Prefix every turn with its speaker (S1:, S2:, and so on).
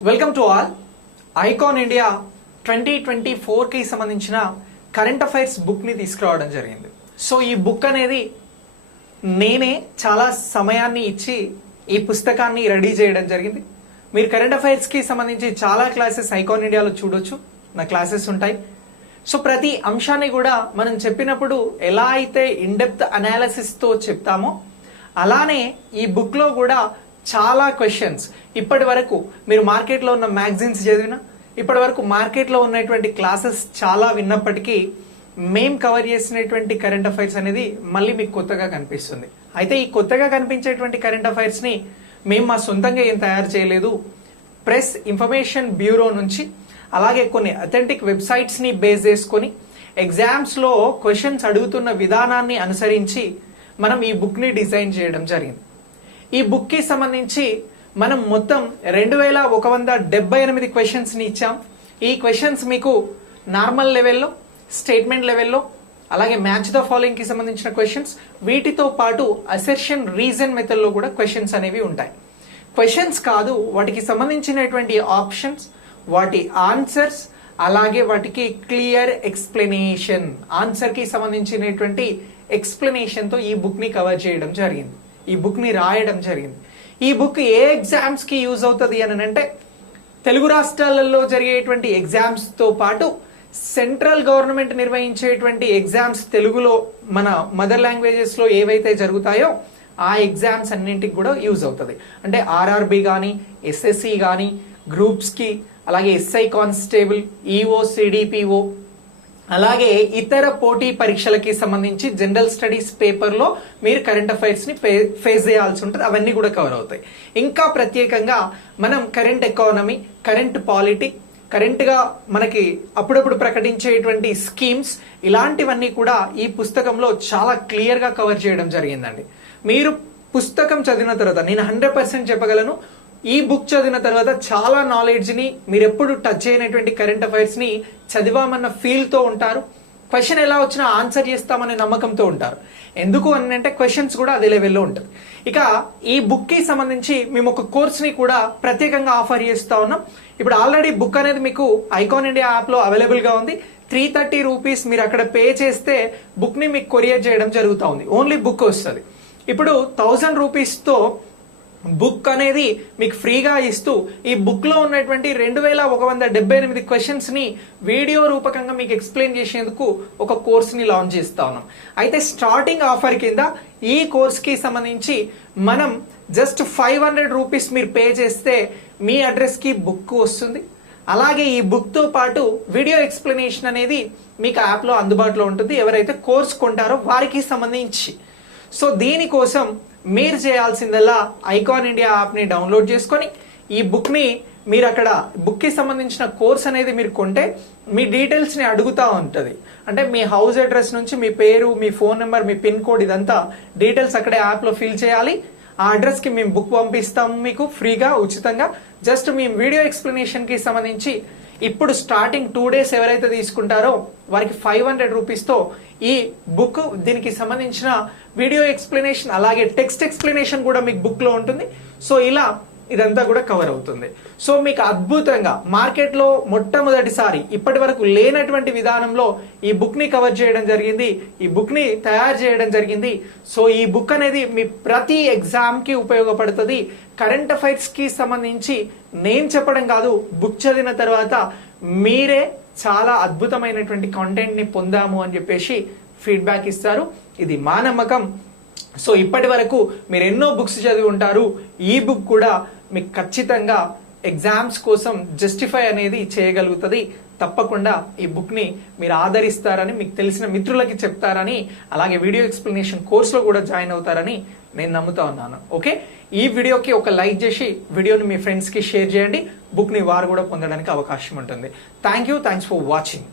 S1: Welcome to all icon India twenty twenty ఫోర్కి సంబంధించిన current affairs బుక్ని తీసుకురావడం జరిగింది. సో ఈ బుక్ అనేది నేనే చాలా సమయాన్ని ఇచ్చి ఈ పుస్తకాన్ని రెడీ చేయడం జరిగింది. మీరు కరెంట్ అఫైర్స్కి సంబంధించి చాలా క్లాసెస్ ఐకాన్ ఇండియాలో చూడొచ్చు. నా క్లాసెస్ ఉంటాయి. సో ప్రతి అంశాన్ని కూడా మనం చెప్పినప్పుడు ఎలా అయితే ఇన్డెప్త్ అనాలిసిస్తో చెప్తామో అలానే ఈ బుక్లో కూడా చాలా క్వశ్చన్స్ ఇప్పటి వరకు మీరు మార్కెట్లో ఉన్న మ్యాగజైన్స్ చదివినా ఇప్పటి వరకు మార్కెట్లో ఉన్నటువంటి క్లాసెస్ చాలా విన్నప్పటికీ మేం కవర్ చేసినటువంటి కరెంట్ అఫైర్స్ అనేది మళ్ళీ మీకు కొత్తగా కనిపిస్తుంది. అయితే ఈ కొత్తగా కనిపించేటువంటి కరెంట్ అఫైర్స్ని మేము మా సొంతంగా ఏం తయారు చేయలేదు. ప్రెస్ ఇన్ఫర్మేషన్ బ్యూరో నుంచి అలాగే కొన్ని అథెంటిక్ వెబ్సైట్స్ని బేస్ చేసుకొని ఎగ్జామ్స్లో క్వశ్చన్స్ అడుగుతున్న విధానాన్ని అనుసరించి మనం ఈ బుక్ని డిజైన్ చేయడం జరిగింది. ఈ బుక్కి సంబంధించి మనం మొత్తం రెండు వేల ఒక వంద డెబ్బై ఎనిమిది క్వశ్చన్స్ని ఇచ్చాం. ఈ క్వశ్చన్స్ మీకు నార్మల్ లెవెల్లో స్టేట్మెంట్ లెవెల్లో అలాగే మ్యాచ్ ద ఫాలోయింగ్కి సంబంధించిన క్వశ్చన్స్ వీటితో పాటు అసెర్షన్ రీజన్ మెథడ్లో కూడా క్వశ్చన్స్ అనేవి ఉంటాయి. క్వశ్చన్స్ కాదు వాటికి సంబంధించినటువంటి ఆప్షన్స్ వాటి ఆన్సర్స్ అలాగే వాటికి క్లియర్ ఎక్స్ప్లెనేషన్ ఆన్సర్కి సంబంధించినటువంటి ఎక్స్ప్లెనేషన్తో ఈ బుక్ని కవర్ చేయడం జరిగింది. ఈ బుక్ని రాయడం జరిగింది. ఈ బుక్ ఏ ఎగ్జామ్స్కి యూజ్ అవుతుంది అని అంటే తెలుగు రాష్ట్రాలలో జరిగేటువంటి ఎగ్జామ్స్తో పాటు సెంట్రల్ గవర్నమెంట్ నిర్వహించేటువంటి ఎగ్జామ్స్ తెలుగులో మన మదర్ లాంగ్వేజెస్లో ఏవైతే జరుగుతాయో ఆ ఎగ్జామ్స్ అన్నింటికి కూడా యూజ్ అవుతుంది. అంటే ఆర్ఆర్బి కానీ ఎస్ఎస్సి కానీ గ్రూప్స్కి అలాగే ఎస్ఐ కానిస్టేబుల్ ఈఓ సిడిపిఓ అలాగే ఇతర పోటీ పరీక్షలకి సంబంధించి జనరల్ స్టడీస్ పేపర్లో మీరు కరెంట్ అఫైర్స్ని ఫేస్ చేయాల్సి ఉంటుంది. అవన్నీ కూడా కవర్ అవుతాయి. ఇంకా ప్రత్యేకంగా మనం కరెంట్ ఎకానమీ కరెంట్ పాలిటీ కరెంట్గా మనకి అప్పుడప్పుడు ప్రకటించేటువంటి స్కీమ్స్ ఇలాంటివన్నీ కూడా ఈ పుస్తకంలో చాలా క్లియర్గా కవర్ చేయడం జరిగిందండి. మీరు పుస్తకం చదివిన తర్వాత నేను హండ్రెడ్ పర్సెంట్ చెప్పగలను ఈ బుక్ చదివిన తర్వాత చాలా నాలెడ్జ్ని మీరు ఎప్పుడు టచ్ చేయనటువంటి కరెంట్ అఫైర్స్ని చదివామన్న ఫీల్తో ఉంటారు. క్వశ్చన్ ఎలా వచ్చినా ఆన్సర్ చేస్తామనే నమ్మకంతో ఉంటారు. ఎందుకు అని అంటే క్వశ్చన్స్ కూడా అదే లెవెల్లో ఉంటుంది ఇక ఈ బుక్కి సంబంధించి మేము ఒక కోర్స్ని కూడా ప్రత్యేకంగా ఆఫర్ చేస్తా ఉన్నాం. ఇప్పుడు ఆల్రెడీ బుక్ అనేది మీకు ఐకాన్ ఇండియా యాప్లో అవైలబుల్గా ఉంది. త్రీ థర్టీ రూపీస్ మీరు అక్కడ పే చేస్తే బుక్ని మీకు కొరియర్ చేయడం జరుగుతూ ఉంది. ఓన్లీ బుక్ వస్తుంది. ఇప్పుడు థౌజండ్ రూపీస్తో బుక్ అనేది మీకు ఫ్రీగా ఇస్తూ ఈ బుక్లో ఉన్నటువంటి రెండు వేల ఒక వంద డెబ్బై ఎనిమిది క్వశ్చన్స్ని వీడియో రూపకంగా మీకు ఎక్స్ప్లెయిన్ చేసేందుకు ఒక కోర్స్ని లాంచ్ చేస్తా ఉన్నాం. అయితే స్టార్టింగ్ ఆఫర్ కింద ఈ కోర్స్కి సంబంధించి మనం జస్ట్ ఫైవ్ హండ్రెడ్ రూపీస్ మీరు పే చేస్తే మీ అడ్రస్కి బుక్ వస్తుంది. అలాగే ఈ బుక్తో పాటు వీడియో ఎక్స్ప్లెనేషన్ అనేది మీకు యాప్లో అందుబాటులో ఉంటుంది. ఎవరైతే కోర్స్ కొంటారో వారికి సంబంధించి. సో దీనికోసం మీరు చేయాల్సిందల్లా ఐకాన్ ఇండియా యాప్ని డౌన్లోడ్ చేసుకొని ఈ బుక్ని మీరు అక్కడ బుక్కి సంబంధించిన కోర్స్ అనేది మీరు కొంటే మీ డీటెయిల్స్ని అడుగుతూ ఉంటుంది. అంటే మీ హౌస్ అడ్రస్ నుంచి మీ పేరు మీ ఫోన్ నెంబర్ మీ పిన్ కోడ్ ఇదంతా డీటెయిల్స్ అక్కడే యాప్లో ఫిల్ చేయాలి. ఆ అడ్రస్కి మేము బుక్ పంపిస్తాము మీకు ఫ్రీగా ఉచితంగా. జస్ట్ మీ వీడియో ఎక్స్ప్లెనేషన్కి సంబంధించి ఇప్పుడు స్టార్టింగ్ టూ డేస్ ఎవరైతే తీసుకుంటారో వారికి ఫైవ్ హండ్రెడ్ రూపీస్తో ఈ బుక్ దీనికి సంబంధించిన వీడియో ఎక్స్ప్లెనేషన్ అలాగే టెక్స్ట్ ఎక్స్ప్లెనేషన్ కూడా మీకు బుక్లో ఉంటుంది. సో ఇలా ఇదంతా కూడా కవర్ అవుతుంది. సో మీకు అద్భుతంగా మార్కెట్లో మొట్టమొదటిసారి ఇప్పటి వరకు లేనటువంటి విధానంలో ఈ బుక్ని కవర్ చేయడం జరిగింది. ఈ బుక్ని తయారు చేయడం జరిగింది. సో ఈ బుక్ అనేది మీ ప్రతి ఎగ్జామ్కి ఉపయోగపడుతుంది. కరెంట్ అఫైర్స్కి సంబంధించి నేను చెప్పడం కాదు బుక్ చదివిన తర్వాత మీరే చాలా అద్భుతమైనటువంటి కంటెంట్ని పొందాము అని చెప్పేసి ఫీడ్బ్యాక్ ఇస్తారు. ఇది మా నమ్మకం. సో ఇప్పటి వరకు మీరు ఎన్నో బుక్స్ చదివి ఉంటారు. ఈ బుక్ కూడా మీకు ఖచ్చితంగా ఎగ్జామ్స్ కోసం జస్టిఫై అనేది చేయగలుగుతుంది. తప్పకుండా ఈ బుక్ని మీరు ఆదరిస్తారని మీకు తెలిసిన మిత్రులకి చెప్తారని అలాగే వీడియో ఎక్స్ప్లెనేషన్ కోర్సులో కూడా జాయిన్ అవుతారని నేను నమ్ముతా ఉన్నాను. ఓకే ఈ వీడియోకి ఒక లైక్ చేసి వీడియోని మీ ఫ్రెండ్స్కి షేర్ చేయండి. బుక్ని వారు కూడా పొందడానికి అవకాశం ఉంటుంది. Thank you thanks for watching